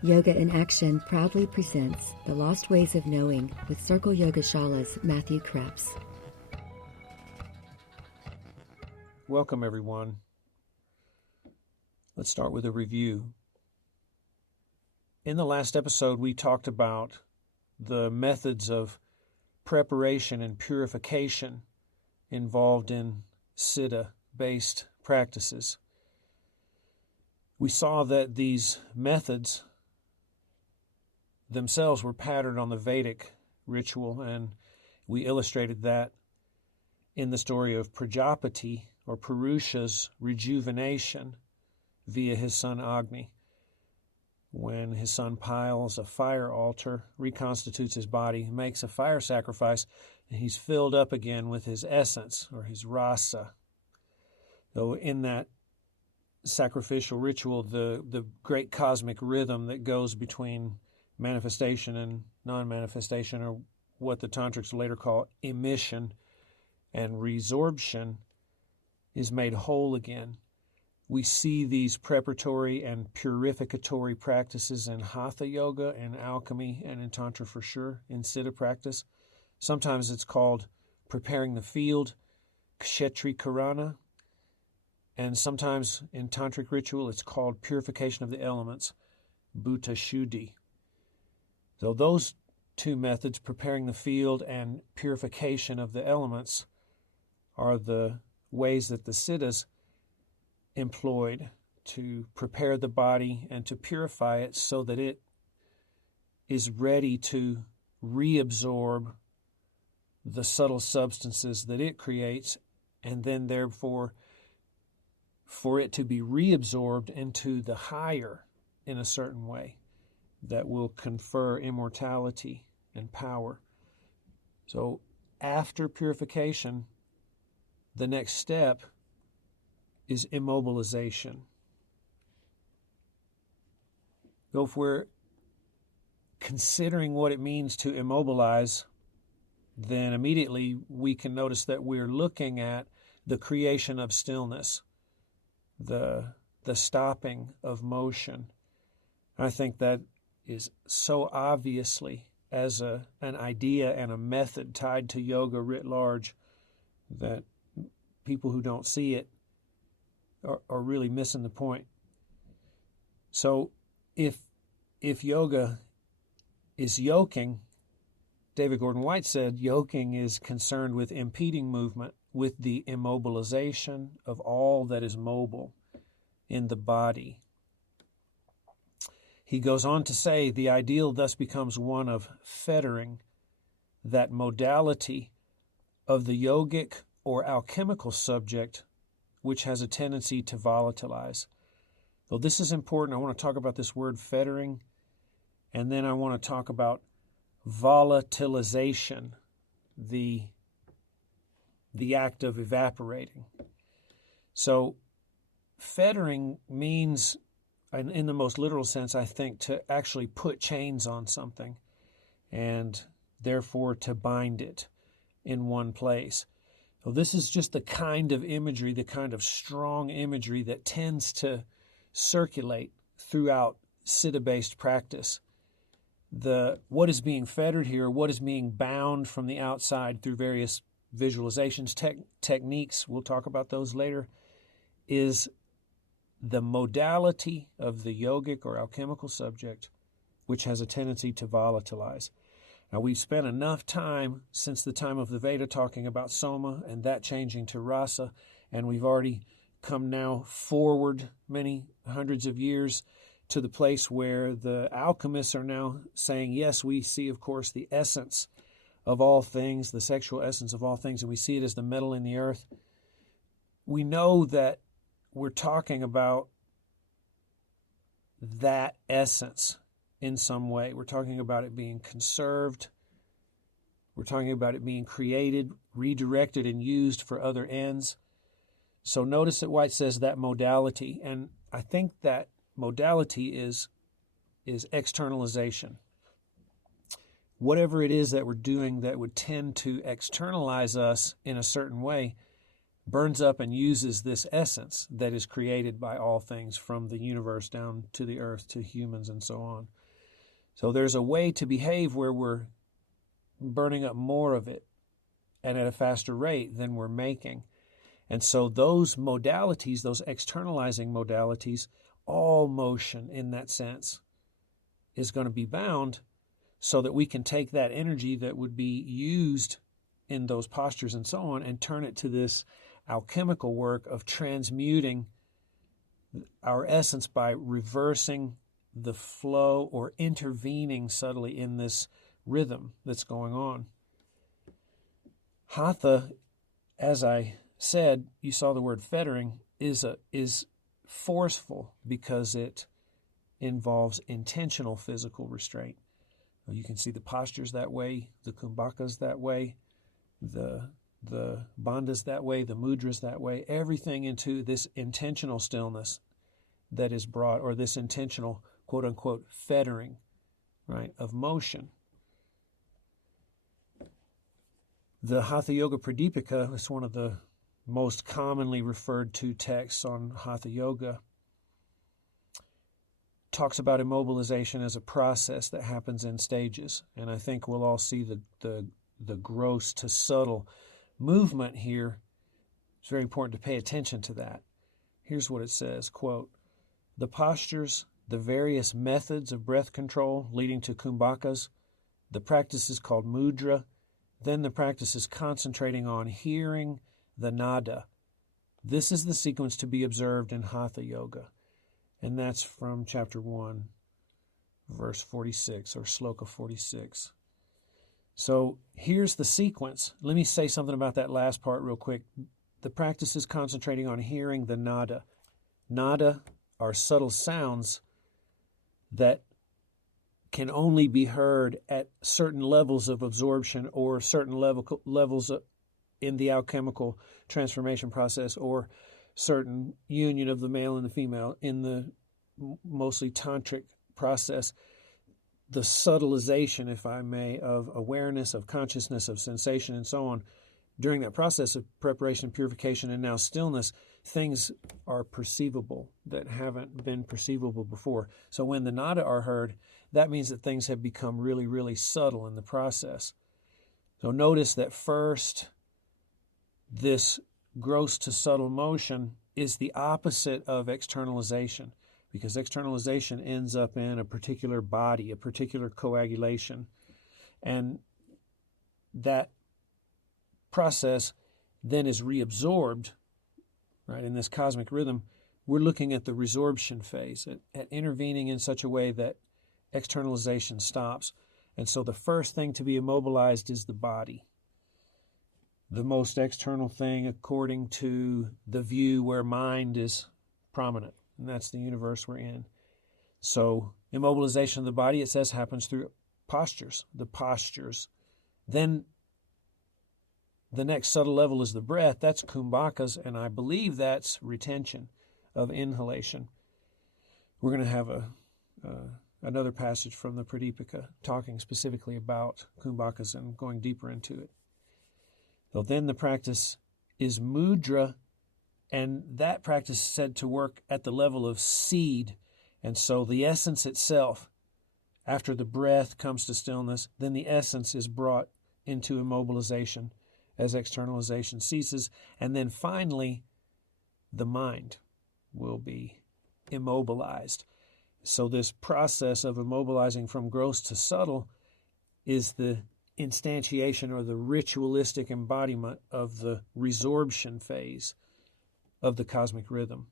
Yoga in Action proudly presents The Lost Ways of Knowing with Circle Yoga Shala's Matthew Krebs. Welcome, everyone. Let's start with a review. In the last episode, we talked about the methods of preparation and purification involved in Siddha-based practices. We saw that these methods themselves were patterned on the Vedic ritual, and we illustrated that in the story of Prajapati, or Purusha's rejuvenation via his son Agni. When his son piles a fire altar, reconstitutes his body, makes a fire sacrifice, and he's filled up again with his essence, or his rasa. So in that sacrificial ritual, the great cosmic rhythm that goes between manifestation and non-manifestation, or what the tantrics later call emission and resorption, is made whole again. We see these preparatory and purificatory practices in Hatha Yoga and alchemy, and in Tantra for sure, in Siddha practice. Sometimes it's called preparing the field, Kshetri Karana, and sometimes in Tantric ritual it's called purification of the elements, Bhuta Shuddhi. So those two methods, preparing the field and purification of the elements, are the ways that the Siddhas employed to prepare the body and to purify it so that it is ready to reabsorb the subtle substances that it creates, and then therefore for it to be reabsorbed into the higher in a certain way that will confer immortality and power. So after purification, the next step is immobilization. So if we're considering what it means to immobilize, then immediately we can notice that we're looking at the creation of stillness, the stopping of motion. I think that is so obviously as an idea and a method tied to yoga writ large that people who don't see it are really missing the point. So if yoga is yoking, David Gordon White said yoking is concerned with impeding movement with the immobilization of all that is mobile in the body. He goes on to say the ideal thus becomes one of fettering that modality of the yogic or alchemical subject which has a tendency to volatilize. So this is important. I want to talk about this word fettering, and then I want to talk about volatilization, the act of evaporating. So fettering means, in the most literal sense, I think, to actually put chains on something and therefore to bind it in one place. So this is just the kind of imagery, the kind of strong imagery that tends to circulate throughout Siddha-based practice. What is being fettered here, what is being bound from the outside through various visualizations, techniques, we'll talk about those later, is the modality of the yogic or alchemical subject, which has a tendency to volatilize. Now, we've spent enough time since the time of the Veda talking about soma and that changing to rasa, and we've already come now forward many hundreds of years to the place where the alchemists are now saying, yes, we see, of course, the essence of all things, the sexual essence of all things, and we see it as the metal in the earth. We know that we're talking about that essence in some way. We're talking about it being conserved. We're talking about it being created, redirected, and used for other ends. So notice that White says that modality, and I think that modality is externalization. Whatever it is that we're doing that would tend to externalize us in a certain way, burns up and uses this essence that is created by all things, from the universe down to the earth to humans and so on. So there's a way to behave where we're burning up more of it and at a faster rate than we're making. And so those modalities, those externalizing modalities, all motion in that sense is going to be bound, so that we can take that energy that would be used in those postures and so on and turn it to this alchemical work of transmuting our essence by reversing the flow or intervening subtly in this rhythm that's going on. Hatha, as I said, you saw the word fettering, is forceful because it involves intentional physical restraint. You can see the postures that way, the kumbhakas that way, the bandhas that way, the mudras that way, everything into this intentional stillness that is brought, or this intentional, quote-unquote, fettering, right, of motion. The Hatha Yoga Pradipika is one of the most commonly referred to texts on Hatha Yoga. Talks about immobilization as a process that happens in stages, and I think we'll all see the gross to subtle movement here. It's very important to pay attention to that. Here's what it says, quote, "The postures, the various methods of breath control leading to kumbhakas, the practice is called mudra, then the practice is concentrating on hearing the nada. This is the sequence to be observed in Hatha Yoga." And that's from chapter 1, verse 46, or sloka 46. So here's the sequence. Let me say something about that last part real quick. The practice is concentrating on hearing the nada. Nada are subtle sounds that can only be heard at certain levels of absorption, or certain levels in the alchemical transformation process, or certain union of the male and the female in the mostly tantric process. The subtilization, if I may, of awareness, of consciousness, of sensation, and so on, during that process of preparation, purification, and now stillness, things are perceivable that haven't been perceivable before. So when the nada are heard, that means that things have become really, really subtle in the process. So notice that first, this gross to subtle motion is the opposite of externalization, because externalization ends up in a particular body, a particular coagulation. And that process then is reabsorbed, right, in this cosmic rhythm. We're looking at the resorption phase, at intervening in such a way that externalization stops. And so the first thing to be immobilized is the body. The most external thing according to the view where mind is prominent, and that's the universe we're in. So immobilization of the body, it says, happens through postures, the postures. Then the next subtle level is the breath. That's kumbhakas, and I believe that's retention of inhalation. We're going to have another passage from the Pradipika talking specifically about kumbhakas and going deeper into it. So then the practice is mudra, and that practice is said to work at the level of seed. And so the essence itself, after the breath comes to stillness, then the essence is brought into immobilization as externalization ceases. And then finally, the mind will be immobilized. So this process of immobilizing from gross to subtle is the instantiation or the ritualistic embodiment of the resorption phase of the cosmic rhythm.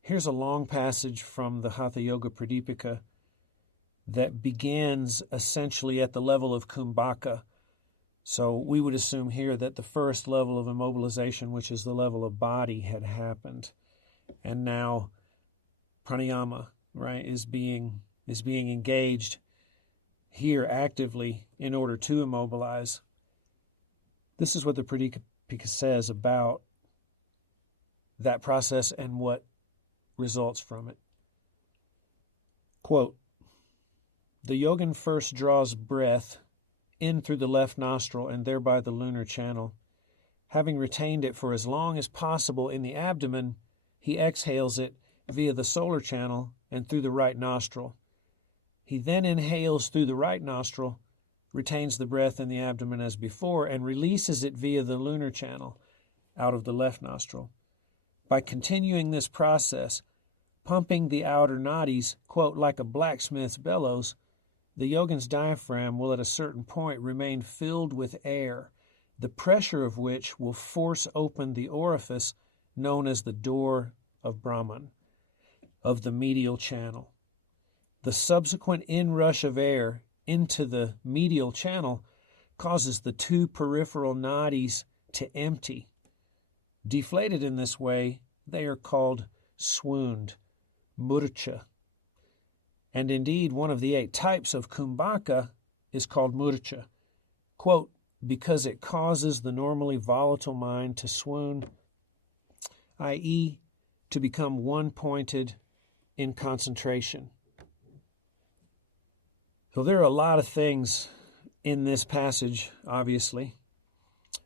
Here's a long passage from the Hatha Yoga Pradipika that begins essentially at the level of kumbhaka. So we would assume here that the first level of immobilization, which is the level of body, had happened. And now pranayama, right, is being engaged here actively in order to immobilize. This is what the Pradipika says about that process and what results from it. Quote, "The yogin first draws breath in through the left nostril and thereby the lunar channel. Having retained it for as long as possible in the abdomen, he exhales it via the solar channel and through the right nostril. He then inhales through the right nostril, retains the breath in the abdomen as before, and releases it via the lunar channel out of the left nostril. By continuing this process, pumping the outer nadis, quote, like a blacksmith's bellows, the yogin's diaphragm will at a certain point remain filled with air, the pressure of which will force open the orifice known as the door of Brahman, of the medial channel. The subsequent inrush of air into the medial channel causes the two peripheral nadis to empty. Deflated in this way, they are called swooned, murcha. And indeed, one of the 8 types of kumbhaka is called murcha, quote, because it causes the normally volatile mind to swoon, i.e., to become one-pointed in concentration. So there are a lot of things in this passage, obviously.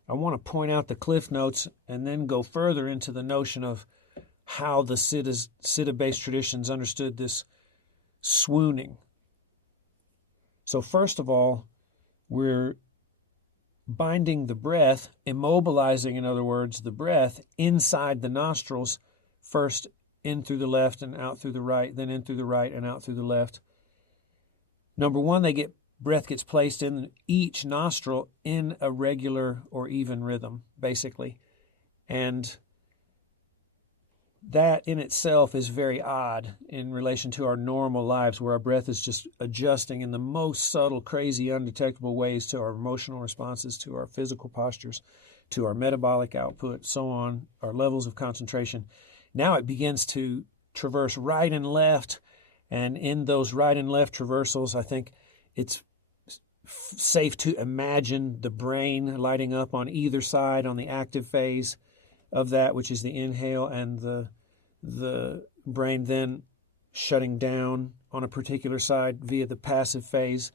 I want to point out the cliff notes and then go further into the notion of how the Siddha-based traditions understood this swooning. So first of all, we're binding the breath, immobilizing, in other words, the breath inside the nostrils, first in through the left and out through the right, then in through the right and out through the left. Number one, breath gets placed in each nostril in a regular or even rhythm, basically. And that in itself is very odd in relation to our normal lives, where our breath is just adjusting in the most subtle, crazy, undetectable ways to our emotional responses, to our physical postures, to our metabolic output, so on, our levels of concentration. Now it begins to traverse right and left, and in those right and left traversals, I think it's safe to imagine the brain lighting up on either side on the active phase of that, which is the inhale, and the brain then shutting down on a particular side via the passive phase.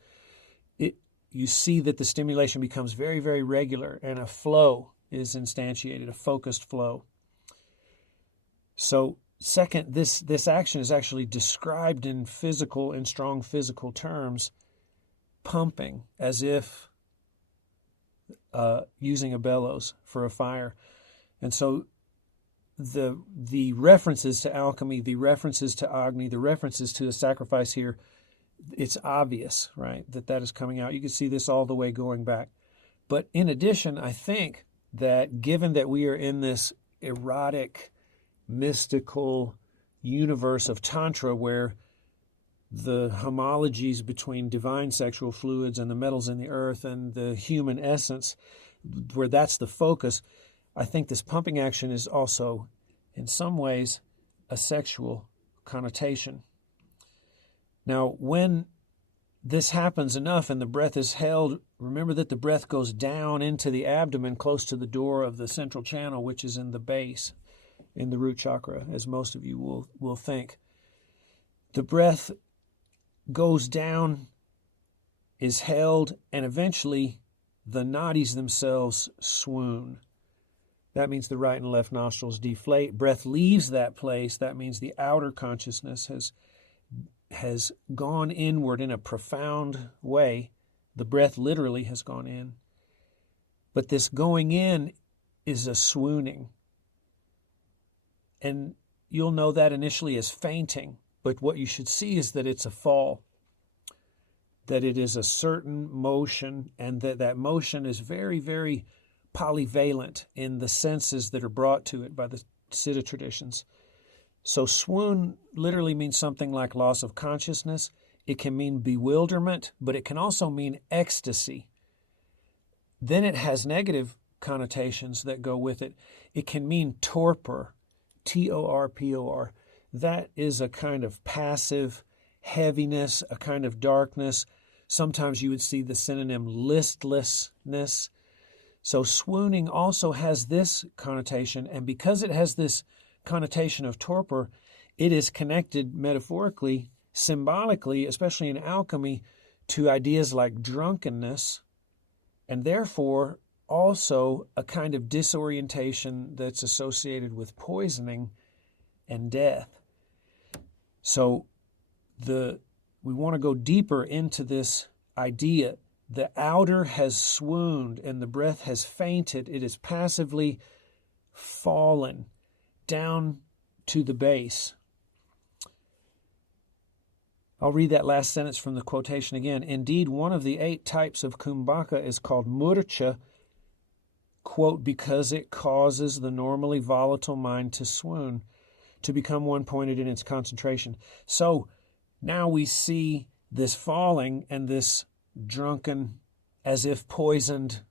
You see that the stimulation becomes very, very regular, and a flow is instantiated, a focused flow. So second, this action is actually described in strong physical terms, pumping, as if using a bellows for a fire. And so the references to alchemy, the references to Agni, the references to a sacrifice here, it's obvious, right, that is coming out. You can see this all the way going back. But in addition, I think that given that we are in this erotic, mystical universe of Tantra where the homologies between divine sexual fluids and the metals in the earth and the human essence, where that's the focus, I think this pumping action is also, in some ways, a sexual connotation. Now, when this happens enough and the breath is held, remember that the breath goes down into the abdomen close to the door of the central channel, which is in the base, in the root chakra, as most of you will think. The breath goes down, is held, and eventually the nadis themselves swoon. That means the right and left nostrils deflate. Breath leaves that place. That means the outer consciousness has gone inward in a profound way. The breath literally has gone in. But this going in is a swooning. And you'll know that initially as fainting. But what you should see is that it's a fall, that it is a certain motion, and that motion is very, very polyvalent in the senses that are brought to it by the Siddha traditions. So swoon literally means something like loss of consciousness. It can mean bewilderment, but it can also mean ecstasy. Then it has negative connotations that go with it. It can mean torpor, Torpor. That is a kind of passive heaviness, a kind of darkness. Sometimes you would see the synonym listlessness. So swooning also has this connotation, and because it has this connotation of torpor, it is connected metaphorically, symbolically, especially in alchemy, to ideas like drunkenness, and therefore also a kind of disorientation that's associated with poisoning and death. So we want to go deeper into this idea. The outer has swooned and the breath has fainted. It is passively fallen down to the base. I'll read that last sentence from the quotation again. Indeed, one of the 8 types of kumbhaka is called mudra, quote, because it causes the normally volatile mind to swoon, to become one-pointed in its concentration. So now we see this falling and this drunken, as if poisoned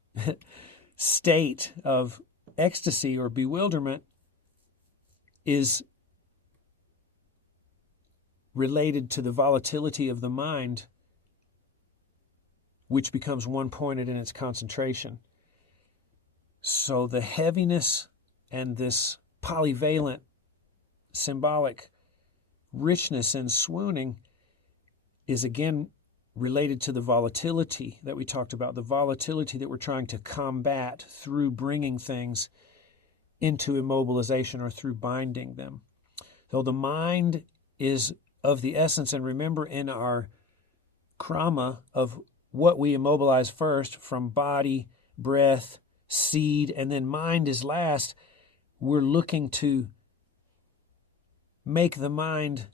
state of ecstasy or bewilderment is related to the volatility of the mind, which becomes one-pointed in its concentration. So the heaviness and this polyvalent symbolic richness in swooning is again related to the volatility that we talked about, the volatility that we're trying to combat through bringing things into immobilization or through binding them. So the mind is of the essence, and remember in our krama of what we immobilize first, from body, breath, seed, and then mind is last, we're looking to make the mind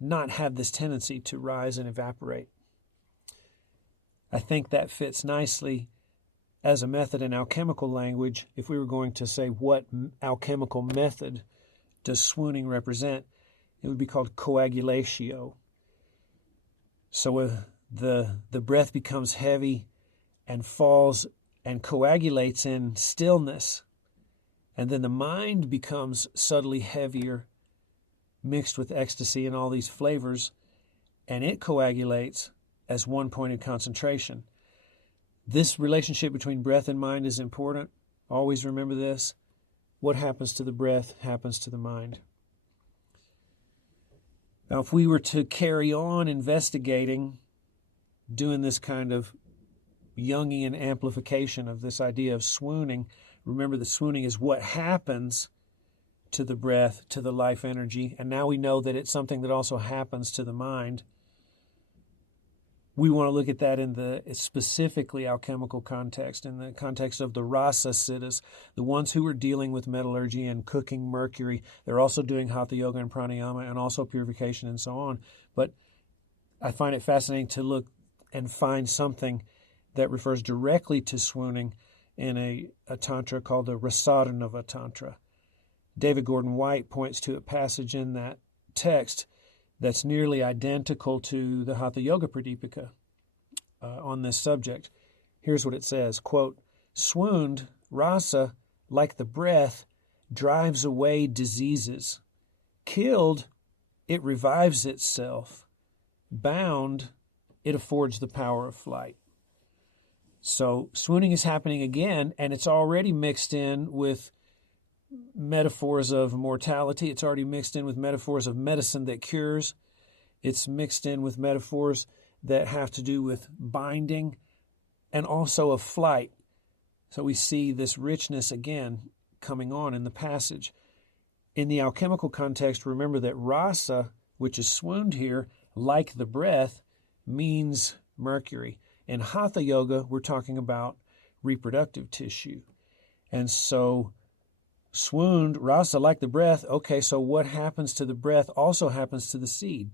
not have this tendency to rise and evaporate. I think that fits nicely as a method in alchemical language. If we were going to say what alchemical method does swooning represent, it would be called coagulatio. So the breath becomes heavy and falls and coagulates in stillness, and then the mind becomes subtly heavier, mixed with ecstasy and all these flavors, and it coagulates as one-pointed concentration. This relationship between breath and mind is important. Always remember this. What happens to the breath happens to the mind. Now, if we were to carry on investigating, doing this kind of Jungian amplification of this idea of swooning, remember that swooning is what happens to the breath, to the life energy, and now we know that it's something that also happens to the mind. We want to look at that in the specifically alchemical context, in the context of the rasa siddhas, the ones who are dealing with metallurgy and cooking mercury. They're also doing hatha yoga and pranayama and also purification and so on. But I find it fascinating to look and find something that refers directly to swooning in a tantra called the Rasarnava Tantra. David Gordon White points to a passage in that text that's nearly identical to the Hatha Yoga Pradipika on this subject. Here's what it says, quote, swooned, rasa, like the breath, drives away diseases. Killed, it revives itself. Bound, it affords the power of flight. So swooning is happening again, and it's already mixed in with metaphors of mortality. It's already mixed in with metaphors of medicine that cures. It's mixed in with metaphors that have to do with binding and also of flight. So we see this richness again coming on in the passage. In the alchemical context, remember that rasa, which is swooned here, like the breath, means mercury. In hatha yoga, we're talking about reproductive tissue. And so swooned, rasa, like the breath. Okay, so what happens to the breath also happens to the seed.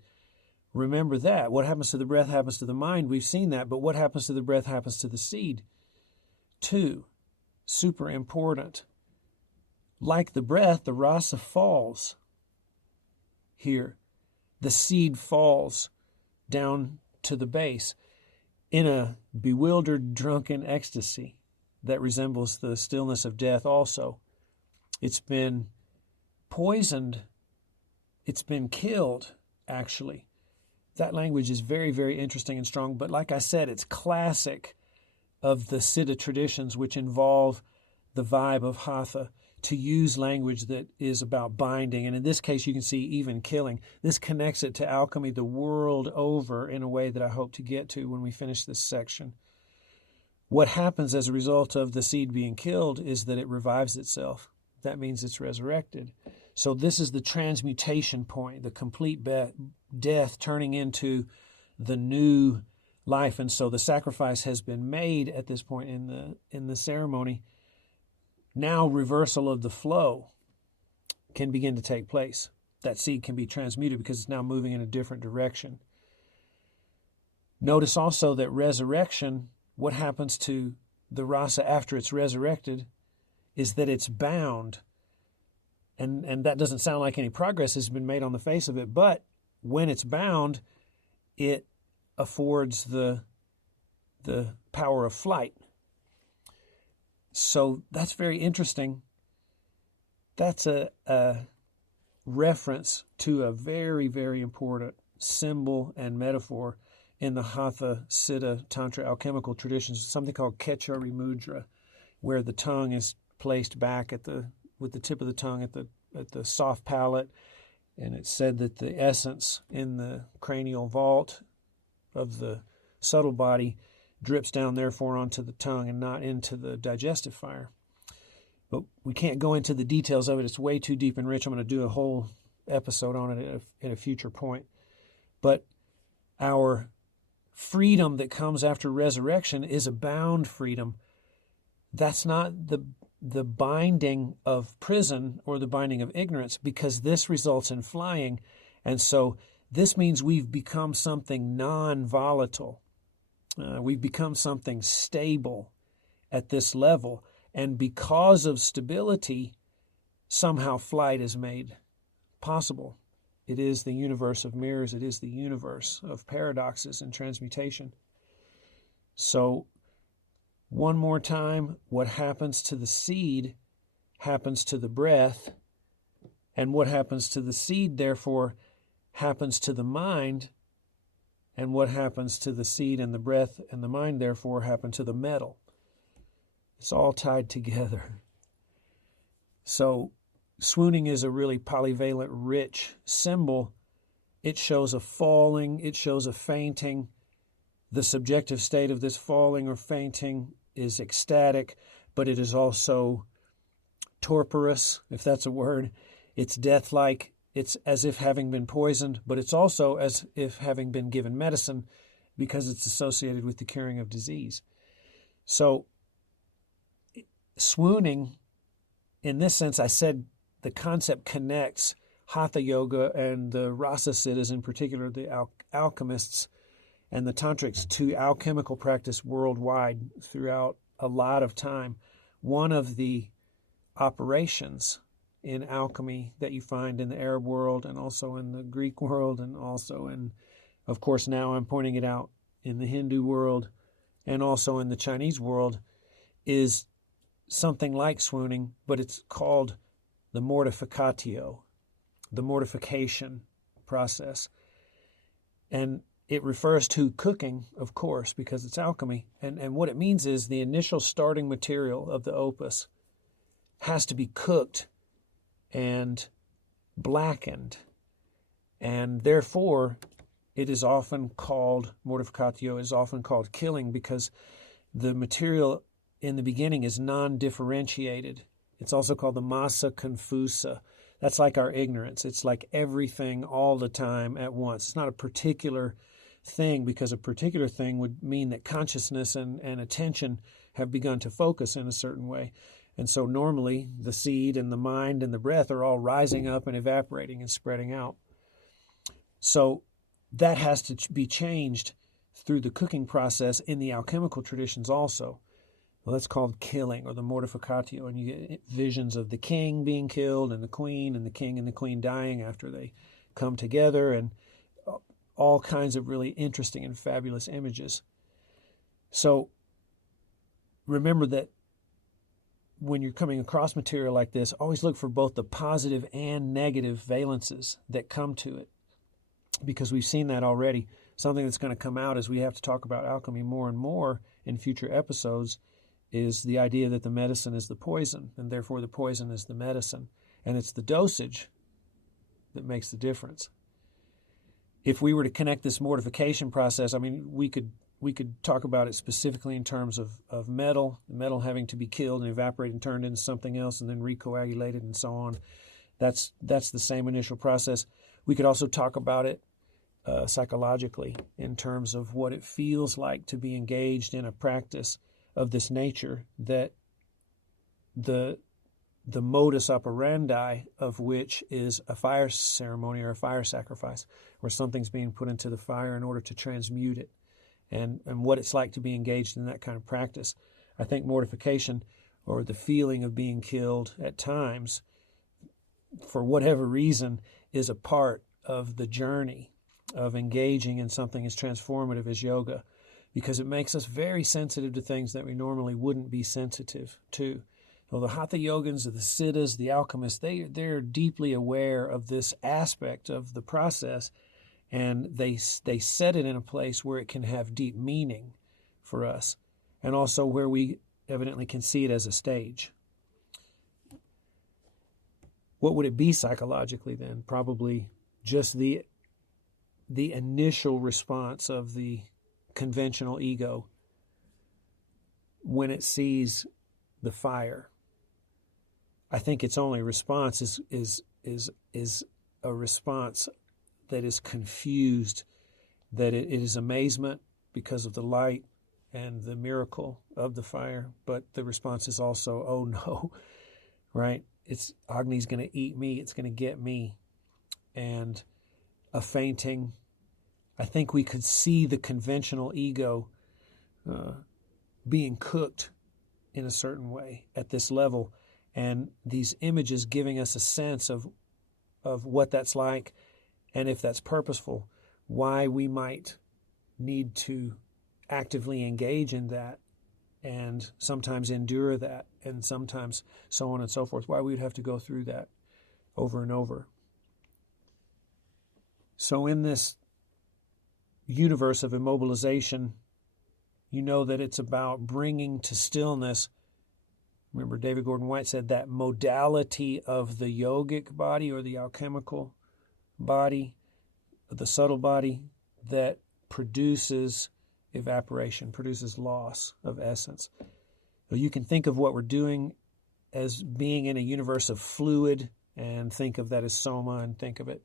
Remember that. What happens to the breath happens to the mind. We've seen that. But what happens to the breath happens to the seed. 2, super important. Like the breath, the rasa falls here. The seed falls down to the base in a bewildered, drunken ecstasy that resembles the stillness of death also. It's been poisoned. It's been killed, actually. That language is very, very interesting and strong. But like I said, it's classic of the Siddha traditions, which involve the vibe of hatha, to use language that is about binding. And in this case, you can see even killing. This connects it to alchemy the world over in a way that I hope to get to when we finish this section. What happens as a result of the seed being killed is that it revives itself. That means it's resurrected. So this is the transmutation point, the complete death turning into the new life. And so the sacrifice has been made at this point in the ceremony. Now reversal of the flow can begin to take place. That seed can be transmuted because it's now moving in a different direction. Notice also that resurrection, what happens to the rasa after it's resurrected is that it's bound. And that doesn't sound like any progress has been made on the face of it, but when it's bound, it affords the power of flight. So that's very interesting. That's a reference to a very, very important symbol and metaphor in the Hatha, Siddha, Tantra alchemical traditions, something called Kechari mudra, where the tongue is placed back with the tip of the tongue at the soft palate, and it's said that the essence in the cranial vault of the subtle body drips down therefore onto the tongue and not into the digestive fire. But we can't go into the details of it. It's way too deep and rich. I'm going to do a whole episode on it at a future point. But our freedom that comes after resurrection is a bound freedom. That's not the binding of prison or the binding of ignorance, because this results in flying. And so this means we've become something non-volatile. We've become something stable at this level. And because of stability, somehow flight is made possible. It is the universe of mirrors. It is the universe of paradoxes and transmutation. So, one more time, what happens to the seed happens to the breath, and what happens to the seed, therefore, happens to the mind, and what happens to the seed and the breath and the mind, therefore, happen to the metal. It's all tied together. So, swooning is a really polyvalent, rich symbol. It shows a falling, it shows a fainting. The subjective state of this falling or fainting is ecstatic, but it is also torporous, if that's a word. It's death-like. It's as if having been poisoned, but it's also as if having been given medicine, because it's associated with the curing of disease. So, swooning, in this sense, I said the concept connects Hatha Yoga and the Rasa Siddhas, in particular the alchemists and the tantrics, to alchemical practice worldwide throughout a lot of time. One of the operations in alchemy that you find in the Arab world and also in the Greek world and also in, of course, now I'm pointing it out, in the Hindu world and also in the Chinese world, is something like swooning, but it's called the mortificatio, the mortification process. And it refers to cooking, of course, because it's alchemy. And what it means is the initial starting material of the opus has to be cooked and blackened. And therefore, it is often called, mortificatio is often called killing, because the material in the beginning is non-differentiated. It's also called the massa confusa. That's like our ignorance. It's like everything all the time at once. It's not a particular thing, because a particular thing would mean that consciousness and attention have begun to focus in a certain way. And so normally the seed and the mind and the breath are all rising up and evaporating and spreading out. So that has to be changed through the cooking process in the alchemical traditions also. Well, that's called killing, or the mortificatio, and you get visions of the king being killed and the king and the queen dying after they come together, and all kinds of really interesting and fabulous images. So remember that when you're coming across material like this, always look for both the positive and negative valences that come to it, because we've seen that already. Something that's going to come out as we have to talk about alchemy more and more in future episodes is the idea that the medicine is the poison, and therefore the poison is the medicine. And it's the dosage that makes the difference. If we were to connect this mortification process, I mean, we could we could talk about it specifically in terms of metal having to be killed and evaporated and turned into something else and then recoagulated and so on. That's the same initial process. We could also talk about it psychologically in terms of what it feels like to be engaged in a practice of this nature, that the modus operandi of which is a fire ceremony or a fire sacrifice, where something's being put into the fire in order to transmute it, and what it's like to be engaged in that kind of practice. I think mortification, or the feeling of being killed at times, for whatever reason, is a part of the journey of engaging in something as transformative as yoga, because it makes us very sensitive to things that we normally wouldn't be sensitive to. Well, the Hatha Yogins, the Siddhas, the alchemists, they're deeply aware of this aspect of the process, and they set it in a place where it can have deep meaning for us, and also where we evidently can see it as a stage. What would it be psychologically then? Probably just the initial response of the conventional ego when it sees the fire. I think its only response is a response that is confused, that it is amazement because of the light and the miracle of the fire, but the response is also, oh no, right? It's Agni's going to eat me, it's going to get me, and a fainting. I think we could see the conventional ego being cooked in a certain way at this level, and these images giving us a sense of what that's like, and if that's purposeful, why we might need to actively engage in that, and sometimes endure that, and sometimes so on and so forth, why we would have to go through that over and over. So in this universe of immobilization, you know that it's about bringing to stillness. Remember, David Gordon White said that modality of the yogic body or the alchemical body, the subtle body, that produces evaporation, produces loss of essence. So you can think of what we're doing as being in a universe of fluid, and think of that as soma, and think of it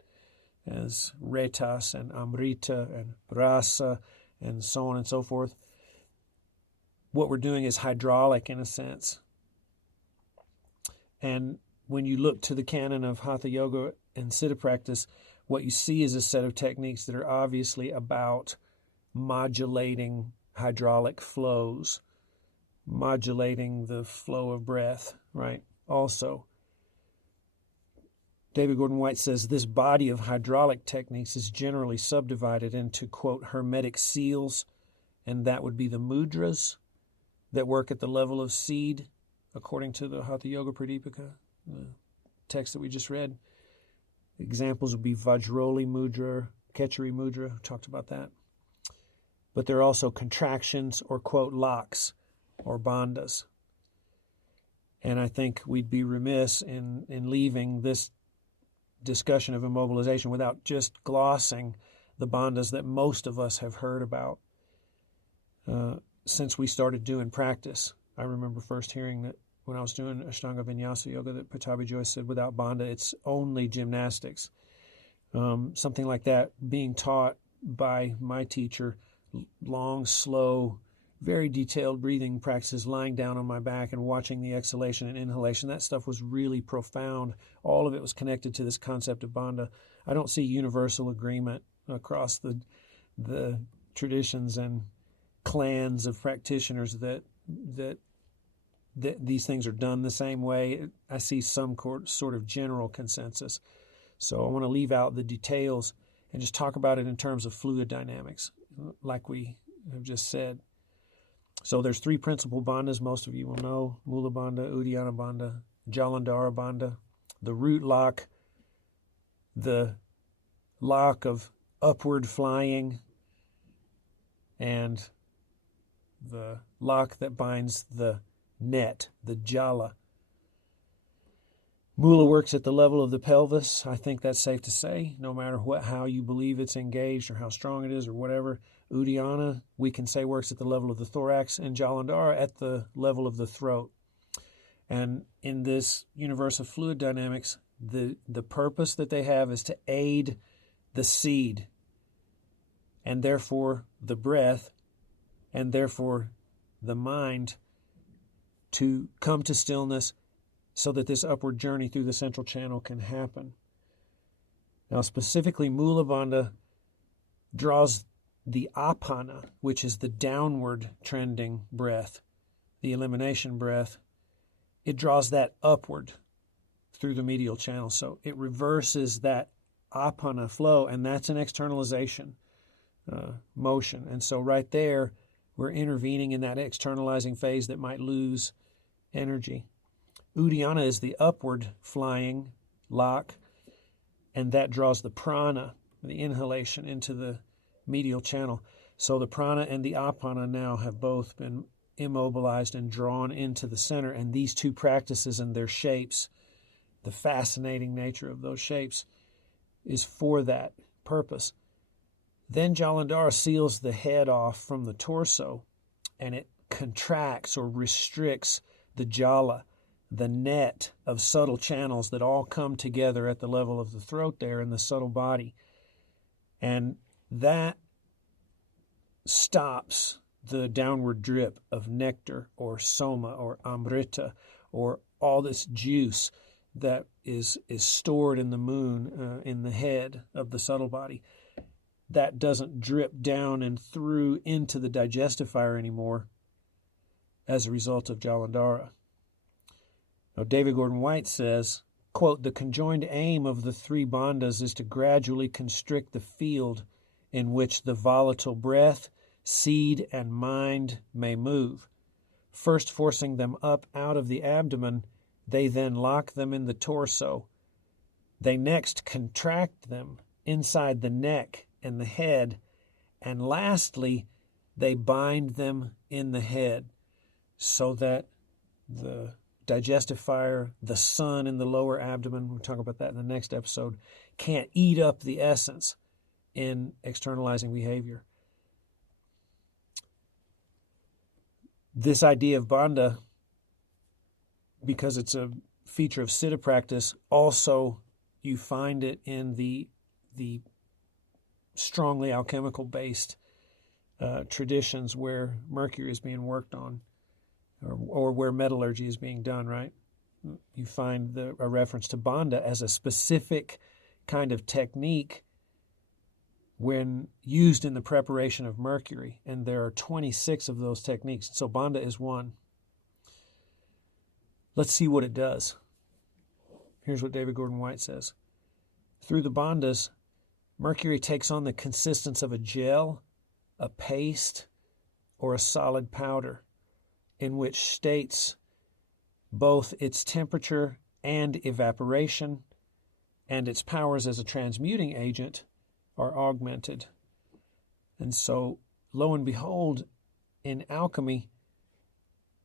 as retas and amrita and rasa and so on and so forth. What we're doing is hydraulic in a sense. And when you look to the canon of Hatha Yoga and Siddha practice, what you see is a set of techniques that are obviously about modulating hydraulic flows, modulating the flow of breath, right? Also, David Gordon White says this body of hydraulic techniques is generally subdivided into, quote, hermetic seals, and that would be the mudras that work at the level of seed, according to the Hatha Yoga Pradipika, the text that we just read. Examples would be Vajroli Mudra, Khechari Mudra, we talked about that. But there are also contractions or, quote, locks or bandhas. And I think we'd be remiss in leaving this discussion of immobilization without just glossing the bandhas that most of us have heard about since we started doing practice. I remember first hearing that when I was doing Ashtanga Vinyasa Yoga, that Pattabhi Jois said, without bandha, it's only gymnastics. Something like that being taught by my teacher, long, slow, very detailed breathing practices, lying down on my back and watching the exhalation and inhalation. That stuff was really profound. All of it was connected to this concept of bandha. I don't see universal agreement across the traditions and clans of practitioners that these things are done the same way. I see some sort of general consensus. So I want to leave out the details and just talk about it in terms of fluid dynamics, like we have just said. So there's three principal bandhas most of you will know: Mula Bandha, Uddiyana Bandha, Jalandhara Bandha. The root lock, the lock of upward flying, and the lock that binds the net, the jala. Mula works at the level of the pelvis. I think that's safe to say, no matter how you believe it's engaged or how strong it is or whatever. Uddiyana, we can say, works at the level of the thorax, and Jalandhara at the level of the throat. And in this universe of fluid dynamics, the purpose that they have is to aid the seed, and therefore the breath, and therefore the mind, to come to stillness so that this upward journey through the central channel can happen. Now, specifically, Mula Bandha draws the apana, which is the downward trending breath, the elimination breath. It draws that upward through the medial channel. So it reverses that apana flow, and that's an externalization motion. And so right there, we're intervening in that externalizing phase that might lose energy. Uddiyana is the upward flying lock, and that draws the prana, the inhalation, into the medial channel. So the prana and the apana now have both been immobilized and drawn into the center, and these two practices and their shapes, the fascinating nature of those shapes, is for that purpose. Then Jalandhara seals the head off from the torso, and it contracts or restricts the jala, the net of subtle channels that all come together at the level of the throat there in the subtle body. And that stops the downward drip of nectar or soma or amrita or all this juice that is stored in the moon, in the head of the subtle body. That doesn't drip down and through into the digestifier anymore as a result of Jalandhara. Now, David Gordon White says, quote, "The conjoined aim of the three bandhas is to gradually constrict the field in which the volatile breath, seed, and mind may move. First forcing them up out of the abdomen, they then lock them in the torso. They next contract them inside the neck and the head, and lastly, they bind them in the head so that the digestifier, the sun in the lower abdomen, we'll talk about that in the next episode, can't eat up the essence in externalizing behavior." This idea of bandha, because it's a feature of Siddha practice, also you find it in the strongly alchemical-based traditions where mercury is being worked on, or where metallurgy is being done, right? You find a reference to bandha as a specific kind of technique when used in the preparation of mercury, and there are 26 of those techniques. So bandha is one. Let's see what it does. Here's what David Gordon White says. Through the bandhas, mercury takes on the consistence of a gel, a paste, or a solid powder, in which states both its temperature and evaporation and its powers as a transmuting agent are augmented. And so, lo and behold, in alchemy,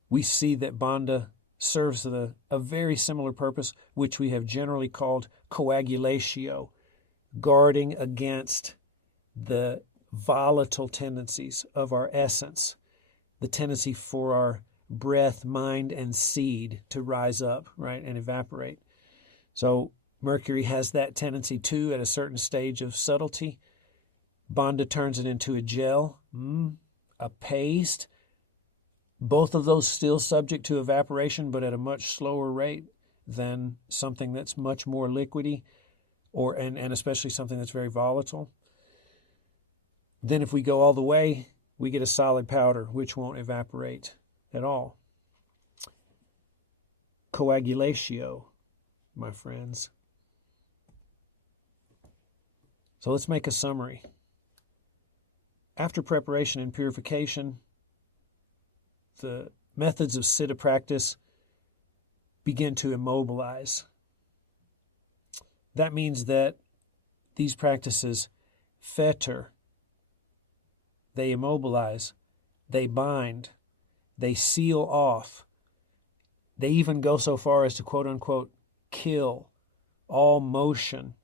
we see that bandha serves a very similar purpose, which we have generally called coagulatio, guarding against the volatile tendencies of our essence, the tendency for our breath, mind, and seed to rise up, right, and evaporate. So mercury has that tendency too at a certain stage of subtlety. Bandha turns it into a gel, a paste. Both of those still subject to evaporation, but at a much slower rate than something that's much more liquidy, and especially something that's very volatile. Then if we go all the way, we get a solid powder, which won't evaporate at all. Coagulatio, my friends. So let's make a summary. After preparation and purification, the methods of Siddha practice begin to immobilize. That means that these practices fetter, they immobilize, they bind, they seal off. They even go so far as to quote-unquote kill all motion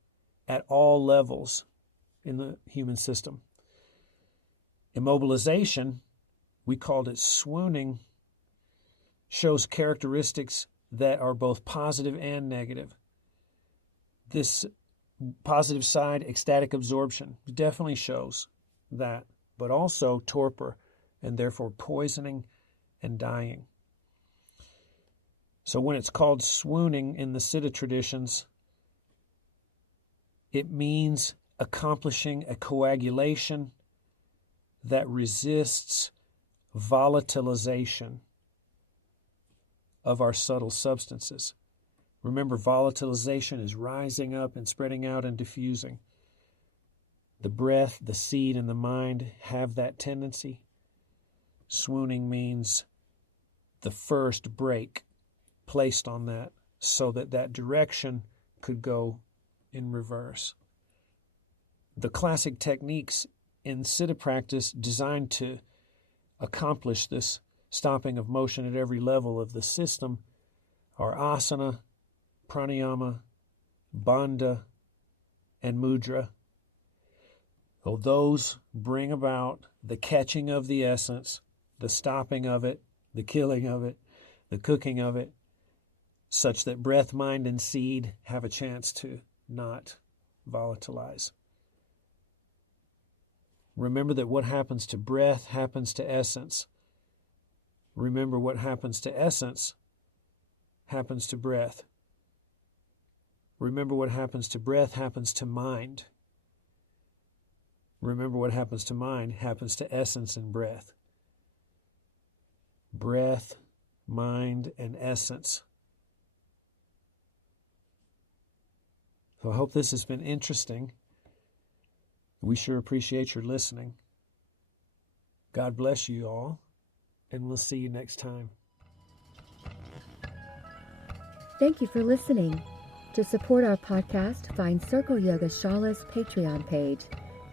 at all levels in the human system. Immobilization, we called it swooning, shows characteristics that are both positive and negative. This positive side, ecstatic absorption, definitely shows that, but also torpor and therefore poisoning and dying. So when it's called swooning in the Siddha traditions, it means accomplishing a coagulation that resists volatilization of our subtle substances. Remember, volatilization is rising up and spreading out and diffusing. The breath, the seed, and the mind have that tendency. Swooning means the first break placed on that so that that direction could go in reverse. The classic techniques in Siddha practice designed to accomplish this stopping of motion at every level of the system are asana, pranayama, bandha, and mudra. So those bring about the catching of the essence, the stopping of it, the killing of it, the cooking of it, such that breath, mind, and seed have a chance to not volatilize. Remember that what happens to breath happens to essence. Remember what happens to essence happens to breath. Remember what happens to breath happens to mind. Remember what happens to mind happens to essence and breath. Breath, mind, and essence. So I hope this has been interesting. We sure appreciate your listening. God bless you all, and we'll see you next time. Thank you for listening. To support our podcast, find Circle Yoga Shala's Patreon page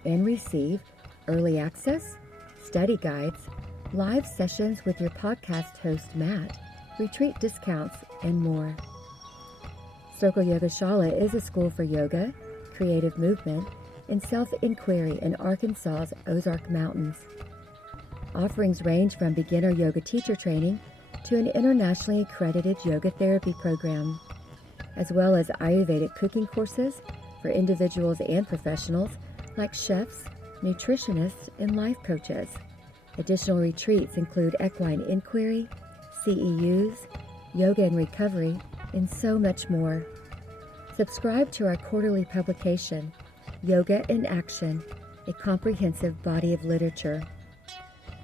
and receive early access, study guides, live sessions with your podcast host Matt, retreat discounts, and more. Circle Yoga Shala is a school for yoga, creative movement, and self-inquiry in Arkansas's Ozark Mountains. Offerings range from beginner yoga teacher training to an internationally accredited yoga therapy program, as well as Ayurvedic cooking courses for individuals and professionals like chefs, nutritionists, and life coaches. Additional retreats include equine inquiry, CEUs, yoga and recovery, and so much more. Subscribe to our quarterly publication, Yoga in Action, a comprehensive body of literature.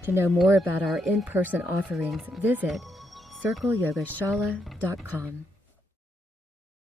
To know more about our in-person offerings, visit circleyogashala.com.